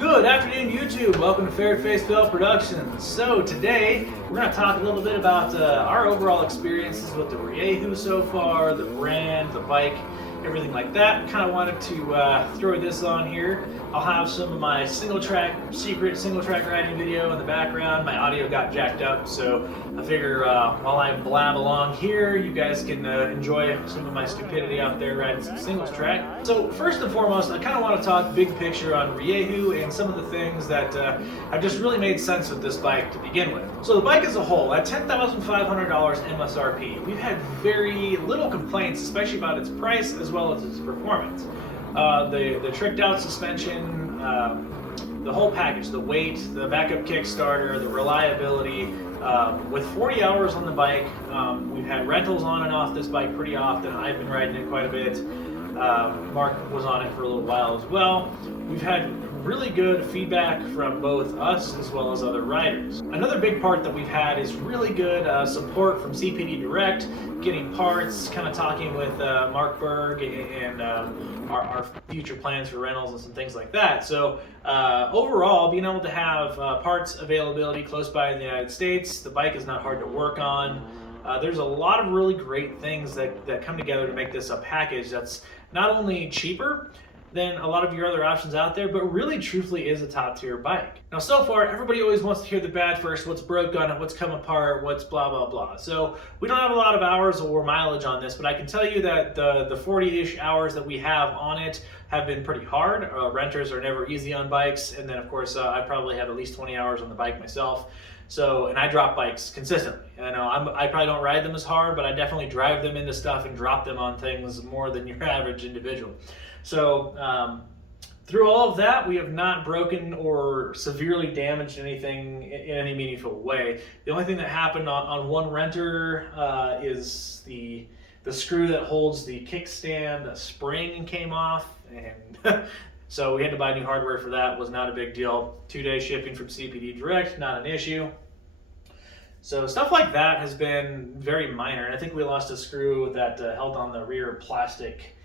Good afternoon, YouTube. Welcome to Fair Face Bell Productions. So today we're going to talk a little bit about our overall experiences with the Rieju so far, the brand, the bike, everything like that. Kind of wanted to throw this on here. I'll have some of my secret single track riding video in the background. My audio got jacked up, so I figure while I blab along here, you guys can enjoy some of my stupidity out there riding some singles track. So first and foremost, I kind of want to talk big picture on Rieju and some of the things that have just really made sense with this bike to begin with. So the bike as a whole, at $10,500 MSRP, we've had very little complaints, especially about its price as well as its performance. The tricked out suspension, the whole package, the weight, the backup kickstarter, the reliability. With 40 hours on the bike, we've had rentals on and off this bike pretty often. I've been riding it quite a bit. Mark was on it for a little while as well. We've had really good feedback from both us as well as other riders. Another big part that we've had is really good support from CPD Direct, getting parts, kind of talking with Mark Berg and our future plans for rentals and some things like that. So overall, being able to have parts availability close by in the United States, the bike is not hard to work on. There's a lot of really great things that come together to make this a package that's not only cheaper than a lot of your other options out there, but really truthfully is a top tier bike. Now so far, everybody always wants to hear the bad first, what's broke on it, what's come apart, what's blah, blah, blah. So we don't have a lot of hours or mileage on this, but I can tell you that the 40-ish hours that we have on it have been pretty hard. Renters are never easy on bikes. And then of course, I probably have at least 20 hours on the bike myself. So, and I drop bikes consistently. I know I probably don't ride them as hard, but I definitely drive them into stuff and drop them on things more than your average individual. So through all of that, we have not broken or severely damaged anything in any meaningful way. The only thing that happened on one renter is the screw that holds the kickstand spring came off, and so we had to buy new hardware for that. Was not a big deal. 2-day shipping from CPD Direct, not an issue. So stuff like that has been very minor, and I think we lost a screw that held on the rear plastic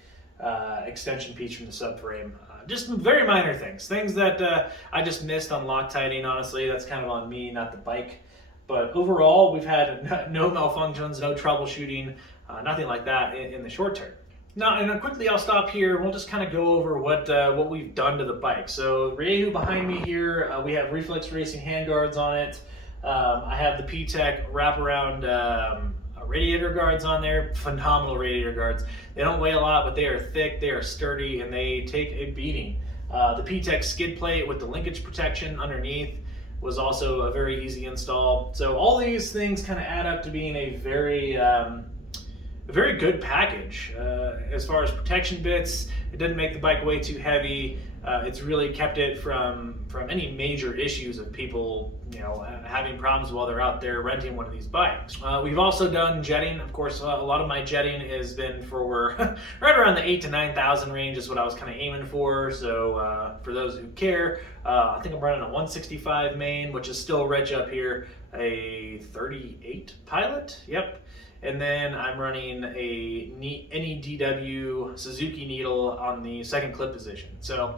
extension piece from the subframe. Just very minor things that I just missed on Loctiting. Honestly, that's kind of on me, not the bike. But overall, we've had no malfunctions, no troubleshooting, nothing like that in the short term. Now, and quickly I'll stop here. We'll just kind of go over what we've done to the bike. So Rieju behind me here, we have Reflex Racing handguards on it. I have the P-Tech wraparound radiator guards on there. Phenomenal radiator guards. They don't weigh a lot, but they are thick, they are sturdy, and they take a beating. The P-Tech skid plate with the linkage protection underneath was also a very easy install. So all these things kind of add up to being a very good package. As far as protection bits, it didn't make the bike way too heavy. It's really kept it from any major issues of people, having problems while they're out there renting one of these bikes. We've also done jetting. Of course, a lot of my jetting has been for right around the 8,000 to 9,000 range is what I was kind of aiming for. So for those who care, I think I'm running a 165 main, which is still reg up here, a 38 Pilot. Yep. And then I'm running a NEDW Suzuki needle on the second clip position. So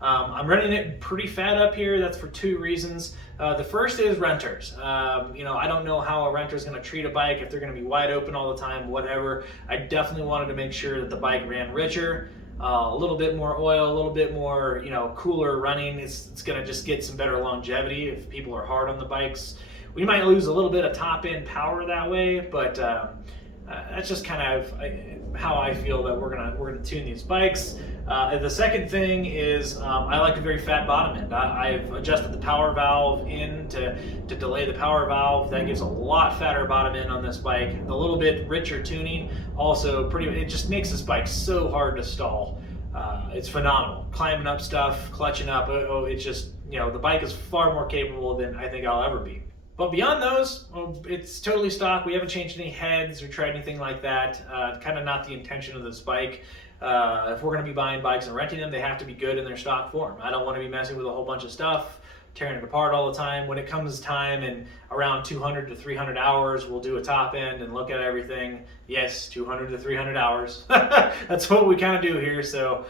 I'm running it pretty fat up here. That's for two reasons. The first is renters. I don't know how a renter is going to treat a bike, if they're going to be wide open all the time, whatever. I definitely wanted to make sure that the bike ran richer. A little bit more oil, a little bit more, cooler running. It's going to just get some better longevity if people are hard on the bikes. We might lose a little bit of top-end power that way, but that's just kind of how I feel that we're gonna tune these bikes. The second thing is I like a very fat bottom end. I've adjusted the power valve in to delay the power valve. That gives a lot fatter bottom end on this bike. A little bit richer tuning, also it just makes this bike so hard to stall. It's phenomenal. Climbing up stuff, clutching up. It's just the bike is far more capable than I think I'll ever be. But beyond those, it's totally stock. We haven't changed any heads or tried anything like that. Kind of not the intention of this bike. If we're going to be buying bikes and renting them, they have to be good in their stock form. I don't want to be messing with a whole bunch of stuff, tearing it apart all the time. When it comes time and around 200 to 300 hours, we'll do a top end and look at everything. Yes, 200 to 300 hours. That's what we kind of do here. So,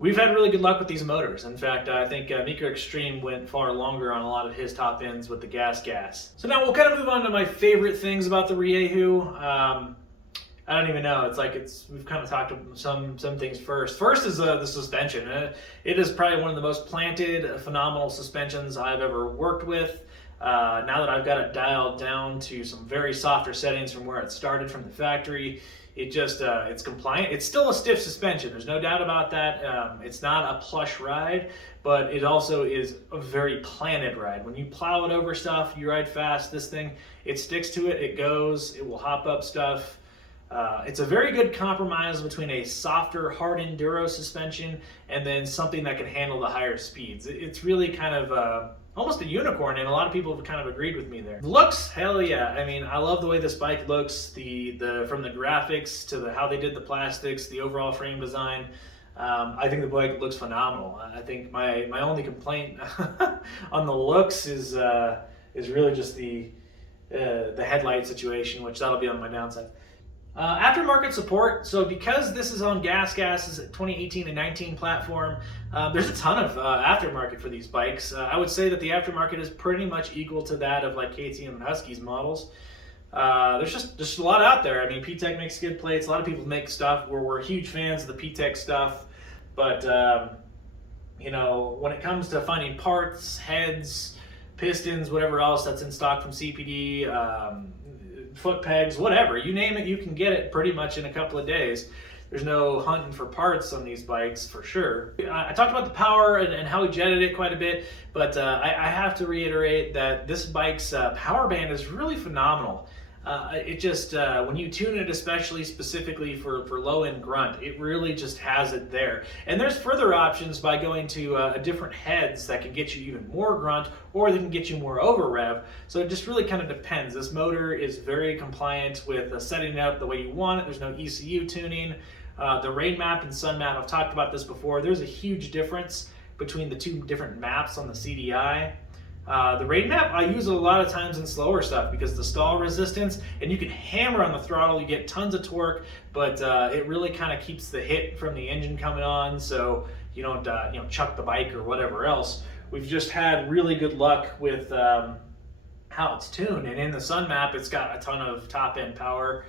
We've had really good luck with these motors. In fact, I think Micro Extreme went far longer on a lot of his top ends with the gas. So now we'll kind of move on to my favorite things about the Rieju. I don't even know. We've kind of talked about some things first. First is the suspension. It is probably one of the most planted, phenomenal suspensions I've ever worked with. Now that I've got it dialed down to some very softer settings from where it started from the factory, it's compliant. It's still a stiff suspension. There's no doubt about that. It's not a plush ride, but it also is a very planted ride. When you plow it over stuff, you ride fast. This thing, it sticks to it. It goes. It will hop up stuff. It's a very good compromise between a softer, hard enduro suspension and then something that can handle the higher speeds. It's really kind of almost a unicorn, and a lot of people have kind of agreed with me there. The looks, hell yeah. I mean, I love the way this bike looks, from the graphics to how they did the plastics, the overall frame design. I think the bike looks phenomenal. I think my only complaint on the looks is really just the headlight situation, which that'll be on my downside. Aftermarket support. So because this is on GasGas's 2018 and 19 platform, there's a ton of aftermarket for these bikes. I would say that the aftermarket is pretty much equal to that of like KTM and Husky's models. There's just a lot out there. I mean, P-Tech makes skid plates. A lot of people make stuff. We're huge fans of the P-Tech stuff, but you know, when it comes to finding parts, heads, pistons, whatever else that's in stock from CPD, foot pegs, whatever, you name it, you can get it pretty much in a couple of days. There's no hunting for parts on these bikes for sure. I talked about the power and how we jetted it quite a bit, but I have to reiterate that this bike's power band is really phenomenal. When you tune it, especially specifically for low-end grunt, it really just has it there. And there's further options by going to different heads that can get you even more grunt, or they can get you more over rev. So it just really kind of depends. This motor is very compliant with setting it up the way you want it. There's no ECU tuning. The rain map and sun map, I've talked about this before. There's a huge difference between the two different maps on the CDI. The rain map I use a lot of times in slower stuff because the stall resistance, and you can hammer on the throttle, you get tons of torque, but it really kind of keeps the hit from the engine coming on, so you don't chuck the bike or whatever else. We've just had really good luck with how it's tuned, and in the sun map it's got a ton of top end power.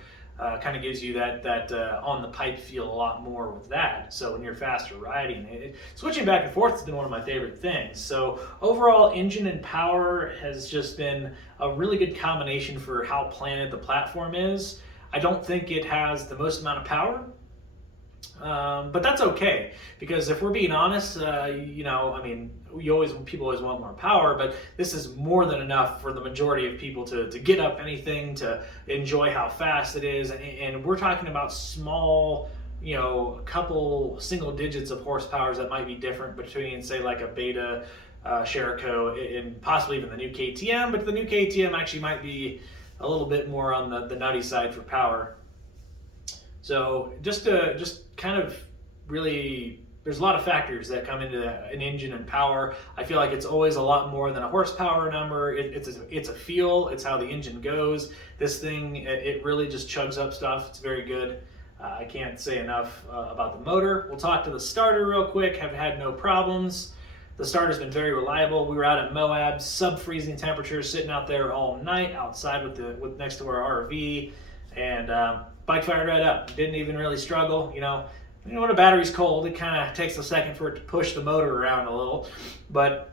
Kind of gives you that on the pipe feel a lot more with that. So when you're faster riding, switching back and forth has been one of my favorite things. So overall, engine and power has just been a really good combination for how planted the platform is. I don't think it has the most amount of power, but that's okay, because if we're being honest, I mean, people always want more power, but this is more than enough for the majority of people to get up anything, to enjoy how fast it is. And we're talking about small, a couple single digits of horsepowers that might be different between, say, like a Beta Sherco and possibly even the new KTM, but the new KTM actually might be a little bit more on the nutty side for power. So just kind of really, there's a lot of factors that come into an engine and power. I feel like it's always a lot more than a horsepower number. It's a feel. It's how the engine goes. This thing, it really just chugs up stuff. It's very good. I can't say enough about the motor. We'll talk to the starter real quick. Have had no problems. The starter's been very reliable. We were out at Moab, sub-freezing temperatures, sitting out there all night outside with next to our RV, and bike fired right up. Didn't even really struggle. When a battery's cold, it kind of takes a second for it to push the motor around a little, but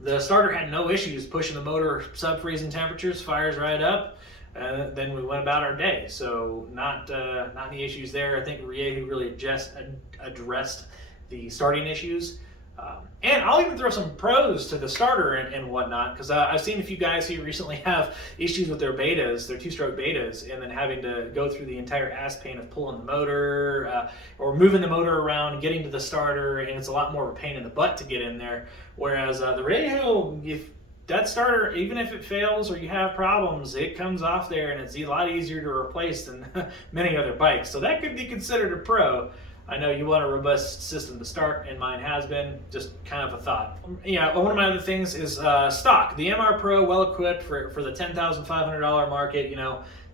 the starter had no issues pushing the motor sub-freezing temperatures, fires right up, and then we went about our day. So not any issues there. I think Rieju really addressed the starting issues. And I'll even throw some pros to the starter and whatnot, because I've seen a few guys who recently have issues with their betas, their two-stroke betas, and then having to go through the entire ass pain of pulling the motor or moving the motor around, getting to the starter, and it's a lot more of a pain in the butt to get in there. Whereas the Rieju, if that starter, even if it fails or you have problems, it comes off there and it's a lot easier to replace than many other bikes. So that could be considered a pro. I know you want a robust system to start, and mine has been. Just kind of a thought. One of my other things is stock. The MR Pro, well equipped for the $10,500 market.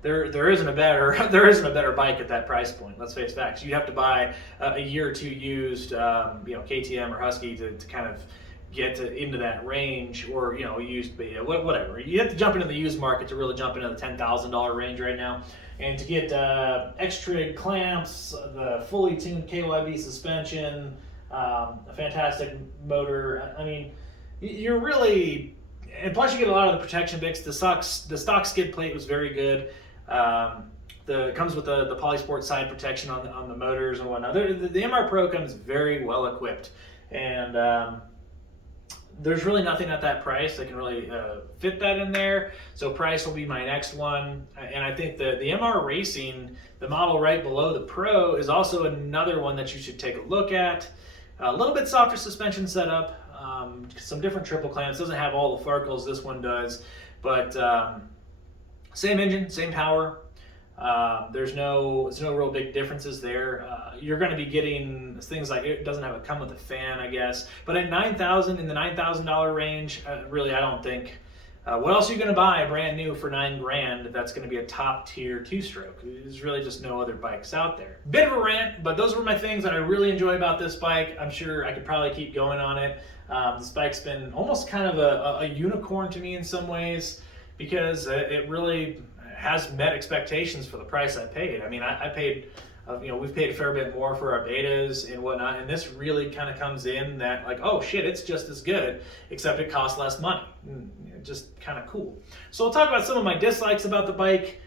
there isn't a better there isn't a better bike at that price point. Let's face facts. You'd have to buy a year or two used, KTM or Husky to kind of get into that range, or used Beta, whatever. You have to jump into the used market to really jump into the $10,000 range right now. And to get X-Trig clamps, the fully tuned KYB suspension, a fantastic motor. I mean, you're really, and plus you get a lot of the protection bits. The stock skid plate was very good. It comes with the Polysport side protection on the motors and whatnot. The MR Pro comes very well equipped, and there's really nothing at that price that can really fit that in there. So price will be my next one. And I think the MR Racing, the model right below the Pro, is also another one that you should take a look at. A little bit softer suspension setup, some different triple clamps. Doesn't have all the Farkles this one does, but same engine, same power. There's no real big differences there. You're going to be getting things like, it doesn't come with a fan, I guess. But at $9,000, in the $9,000 range, really, I don't think. What else are you going to buy brand new for $9,000 that's going to be a top tier 2-stroke? There's really just no other bikes out there. Bit of a rant, but those were my things that I really enjoy about this bike. I'm sure I could probably keep going on it. This bike's been almost kind of a unicorn to me in some ways, because it really has met expectations for the price I paid. I mean, I paid, we've paid a fair bit more for our betas and whatnot, and this really kind of comes in that, like, oh shit, it's just as good, except it costs less money. Just kind of cool. So we'll talk about some of my dislikes about the bike.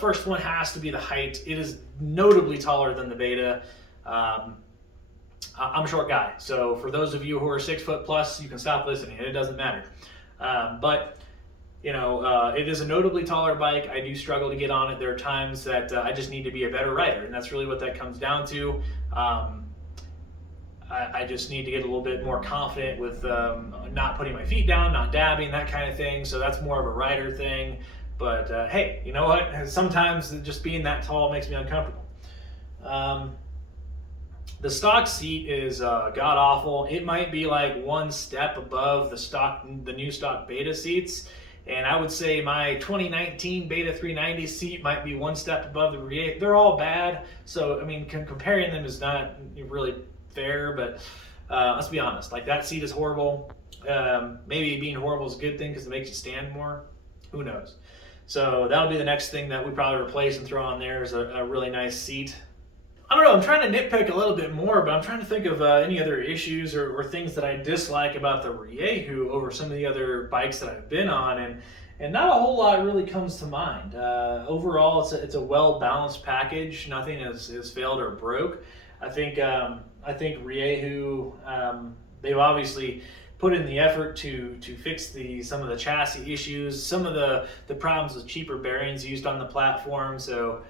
First one has to be the height. It is notably taller than the beta. I'm a short guy, so for those of you who are 6 foot plus, you can stop listening. It doesn't matter. But it is a notably taller bike. I do struggle to get on it. There are times that I just need to be a better rider, and that's really what that comes down to. I just need to get a little bit more confident with not putting my feet down, not dabbing, that kind of thing. So that's more of a rider thing. But hey, you know what? Sometimes just being that tall makes me uncomfortable. The stock seat is god-awful. It might be like one step above the new stock beta seats. And I would say my 2019 Beta 390 seat might be one step above the Rieju. They're all bad, so I mean, comparing them is not really fair. But let's be honest, like, that seat is horrible. Maybe being horrible is a good thing because it makes you stand more. Who knows? So that'll be the next thing that we probably replace and throw on there, is a really nice seat. I don't know, I'm trying to nitpick a little bit more, but I'm trying to think of any other issues or things that I dislike about the Rieju over some of the other bikes that I've been on, and not a whole lot really comes to mind. Overall, it's a well-balanced package. Nothing has failed or broke. I think Rieju, they've obviously put in the effort to fix some of the chassis issues, some of the problems with cheaper bearings used on the platform. So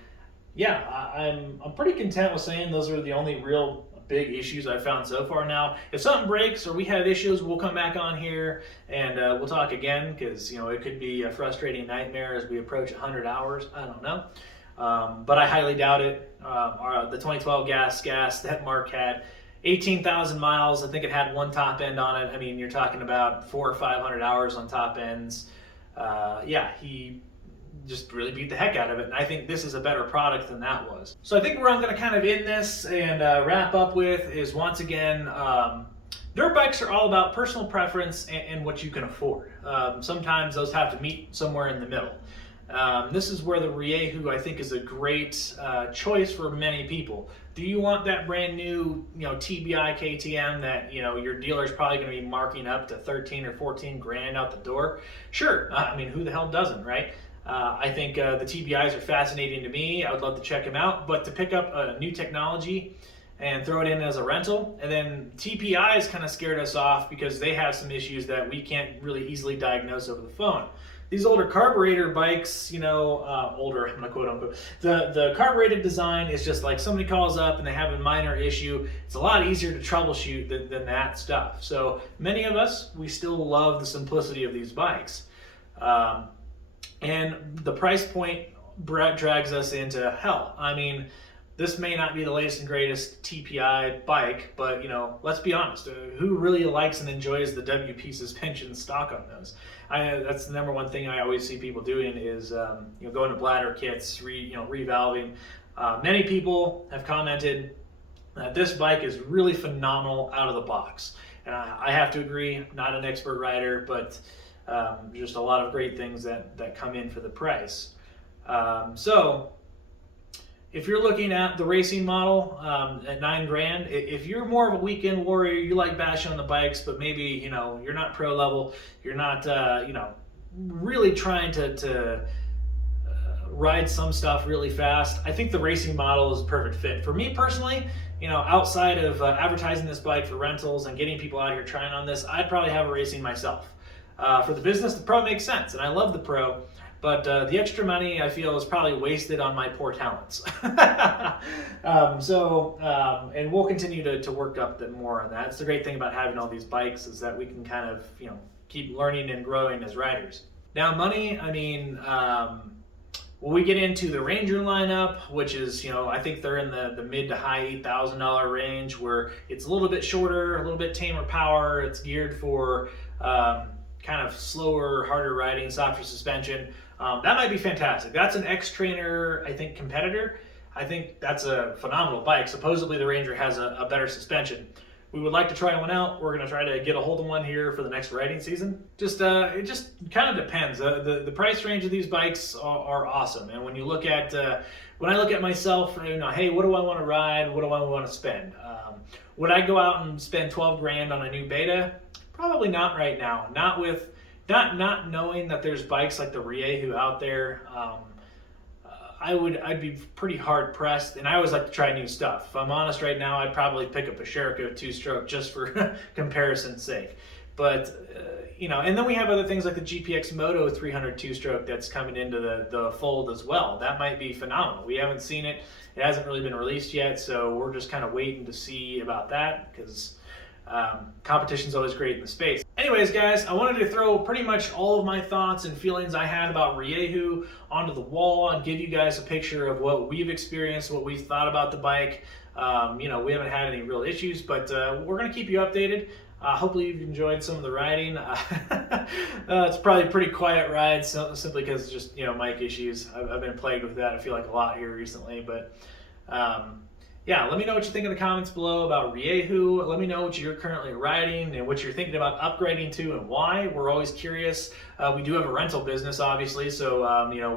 yeah, I'm pretty content with saying those are the only real big issues I've found so far. Now, if something breaks or we have issues, we'll come back on here and we'll talk again, because it could be a frustrating nightmare as we approach 100 hours. I don't know, but I highly doubt it. The 2012 gas that Mark had, 18,000 miles. I think it had one top end on it. I mean, you're talking about 400 or 500 hours on top ends. Yeah, he just really beat the heck out of it, and I think this is a better product than that was. So I think where I'm going to kind of end this and wrap up with is, once again, dirt bikes are all about personal preference and what you can afford. Sometimes those have to meet somewhere in the middle. This is where the Rieju, I think, is a great choice for many people. Do you want that brand new, TBI KTM that, your dealer's probably going to be marking up to 13 or 14 grand out the door? Sure. I mean, who the hell doesn't, right? I think the TBIs are fascinating to me. I would love to check them out, but to pick up a new technology and throw it in as a rental, and then TPIs kind of scared us off because they have some issues that we can't really easily diagnose over the phone. These older carburetor bikes, older, I'm gonna quote unquote, the carbureted design is just like somebody calls up and they have a minor issue. It's a lot easier to troubleshoot than that stuff. So many of us, we still love the simplicity of these bikes. And the price point drags us into hell. I mean, this may not be the latest and greatest TPI bike, but let's be honest, who really likes and enjoys the WP suspension stock on those? That's the number one thing I always see people doing is going to bladder kits, revalving. Many people have commented that this bike is really phenomenal out of the box. And I have to agree, not an expert rider, but just a lot of great things that come in for the price. So if you're looking at the racing model at $9,000, if you're more of a weekend warrior, you like bashing on the bikes, but maybe you're not pro level, you're not really trying to ride some stuff really fast, I think the racing model is a perfect fit. For me personally, outside of advertising this bike for rentals and getting people out here trying on this, I'd probably have a racing myself. For the business, the Pro makes sense, and I love the Pro, but the extra money I feel is probably wasted on my poor talents. And we'll continue to work up more on that. It's the great thing about having all these bikes is that we can kind of keep learning and growing as riders. Now money, when we get into the Ranger lineup, which is, I think they're in the mid to high $8,000 range, where it's a little bit shorter, a little bit tamer power. It's geared for kind of slower, harder riding, softer suspension. That might be fantastic. That's an X-Trainer, I think, competitor. I think that's a phenomenal bike. Supposedly the Ranger has a better suspension. We would like to try one out. We're going to try to get a hold of one here for the next riding season. It just kind of depends. The price range of these bikes are awesome. And when you look at, when I look at myself, hey, what do I want to ride? What do I want to spend? Would I go out and spend 12 grand on a new Beta? Probably not right now. Not knowing that there's bikes like the Rieju out there. I'd be pretty hard pressed, and I always like to try new stuff. If I'm honest right now, I'd probably pick up a Sherco 2-stroke just for comparison's sake. But and then we have other things like the GPX Moto 300 2-stroke that's coming into the fold as well. That might be phenomenal. We haven't seen it. It hasn't really been released yet, so we're just kind of waiting to see about that because competition's always great in the space. Anyways, guys, I wanted to throw pretty much all of my thoughts and feelings I had about Rieju onto the wall and give you guys a picture of what we've experienced, what we've thought about the bike. We haven't had any real issues, but we're going to keep you updated. Hopefully you've enjoyed some of the riding. It's probably a pretty quiet ride, simply because just mic issues. I've been plagued with that, I feel like, a lot here recently, but yeah, let me know what you think in the comments below about Rieju. Let me know what you're currently riding and what you're thinking about upgrading to and why. We're always curious. We do have a rental business, obviously, so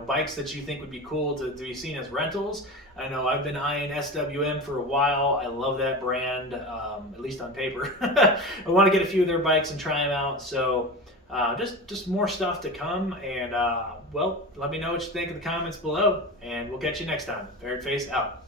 bikes that you think would be cool to be seen as rentals. I know I've been eyeing SWM for a while. I love that brand, at least on paper. I want to get a few of their bikes and try them out. So just more stuff to come. And well, let me know what you think in the comments below, and we'll catch you next time. Ferret Face out.